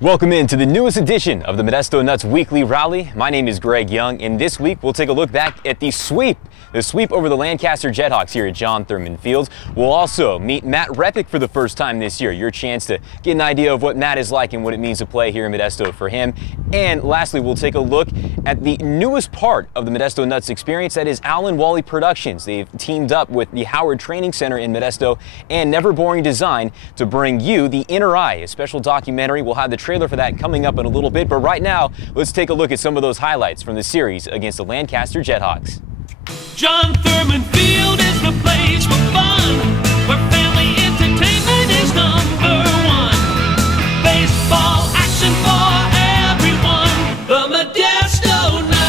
Welcome into the newest edition of the Modesto Nuts Weekly Rally. My name is Greg Young, and this week we'll take a look back at the sweep over the Lancaster Jethawks here at John Thurman Field. We'll also meet Matt Repick for the first time this year. Your chance to get an idea of what Matt is like and what it means to play here in Modesto for him. And lastly, we'll take a look at the newest part of the Modesto Nuts experience, that is Al and Wally Productions. They've teamed up with the Howard Training Center in Modesto and Never Boring Design to bring you The Inner Eye, a special documentary. We'll have the trailer for that coming up in a little bit, but right now, let's take a look at some of those highlights from the series against the Lancaster Jethawks. John Thurman Field is the place for fun, where family entertainment is number one. Baseball action for everyone, the Modesto Nuts.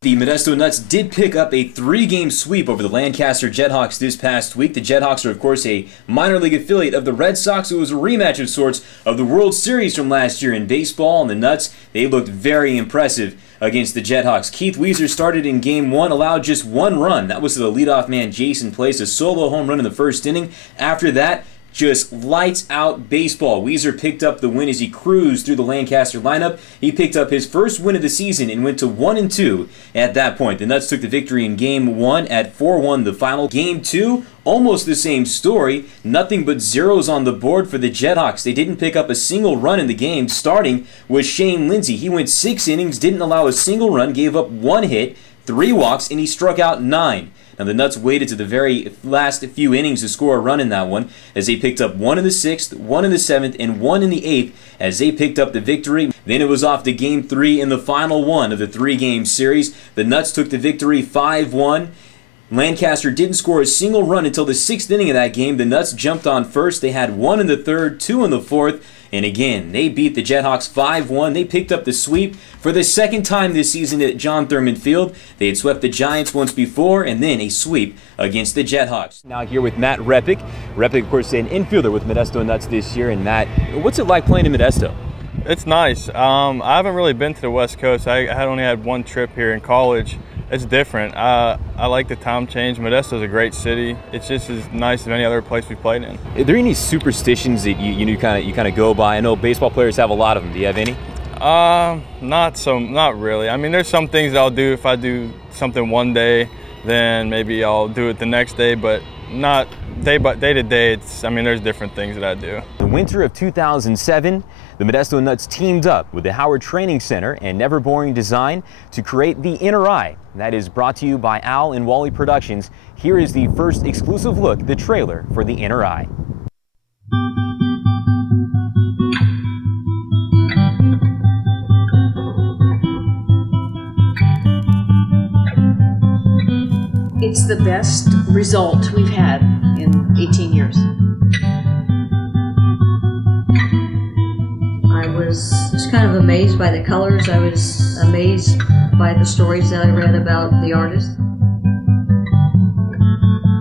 The Modesto Nuts did pick up a 3-game sweep over the Lancaster Jethawks this past week. The Jethawks are, of course, a minor league affiliate of the Red Sox. It was a rematch of sorts of the World Series from last year in baseball, and the Nuts, they looked very impressive against the Jethawks. Keith Weezer started in Game 1, allowed just one run. That was to the leadoff man, Jason Place, a solo home run in the first inning. After that, just lights out baseball. Weezer picked up the win as he cruised through the Lancaster lineup. He picked up his first win of the season and went to 1-2 at that point. The Nuts took the victory in Game 1 at 4-1 the final. Game 2, almost the same story. Nothing but zeros on the board for the Jethawks. They didn't pick up a single run in the game. Starting was Shane Lindsay. He went 6 innings, didn't allow a single run, gave up 1 hit, 3 walks, and he struck out 9. Now, the Nuts waited to the very last few innings to score a run in that one, as they picked up 1 in the 6th, 1 in the 7th, and 1 in the 8th, as they picked up the victory. Then it was off to Game 3 in the final one of the 3-game series. The Nuts took the victory 5-1. Lancaster didn't score a single run until the 6th inning of that game. The Nuts jumped on first. They had 1 in the 3rd, 2 in the 4th, and again, they beat the Jethawks 5-1. They picked up the sweep for the 2nd time this season at John Thurman Field. They had swept the Giants once before, and then a sweep against the Jethawks. Now here with Matt Repick. Repick, of course, an infielder with Modesto Nuts this year. And Matt, what's it like playing in Modesto? It's nice. I haven't really been to the West Coast. I had only had one trip here in college. It's different. I like the time change. Modesto's a great city. It's just as nice as any other place we've played in. Are there any superstitions that you kind of go by? I know baseball players have a lot of them. Do you have any? Not really. I mean, there's some things that I'll do. If I do something one day, then maybe I'll do it the next day, but not day to day. There's different things that I do. The winter of 2007, the Modesto Nuts teamed up with the Howard Training Center and Never Boring Design to create The Inner Eye. That is brought to you by Al and Wally Productions. Here is the first exclusive look, the trailer for The Inner Eye. It's the best result we've had in 18 years. I was just kind of amazed by the colors. I was amazed by the stories that I read about the artists.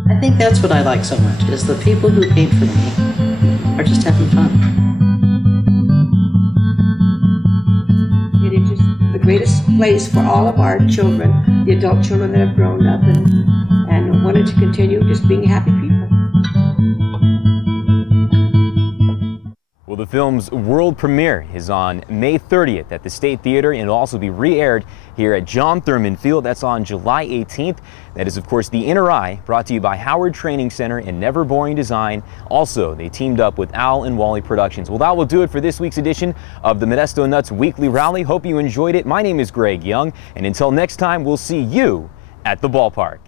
I think that's what I like so much, is the people who paint for me are just having fun. It is just the greatest place for all of our children, the adult children that have grown up and wanted to continue just being happy people. Well, the film's world premiere is on May 30th at the State Theater, and it'll also be re-aired here at John Thurman Field. That's on July 18th. That is, of course, The Inner Eye, brought to you by Howard Training Center and Never Boring Design. Also, they teamed up with Al and Wally Productions. Well, that will do it for this week's edition of the Modesto Nuts Weekly Rally. Hope you enjoyed it. My name is Greg Young, and until next time, we'll see you at the ballpark.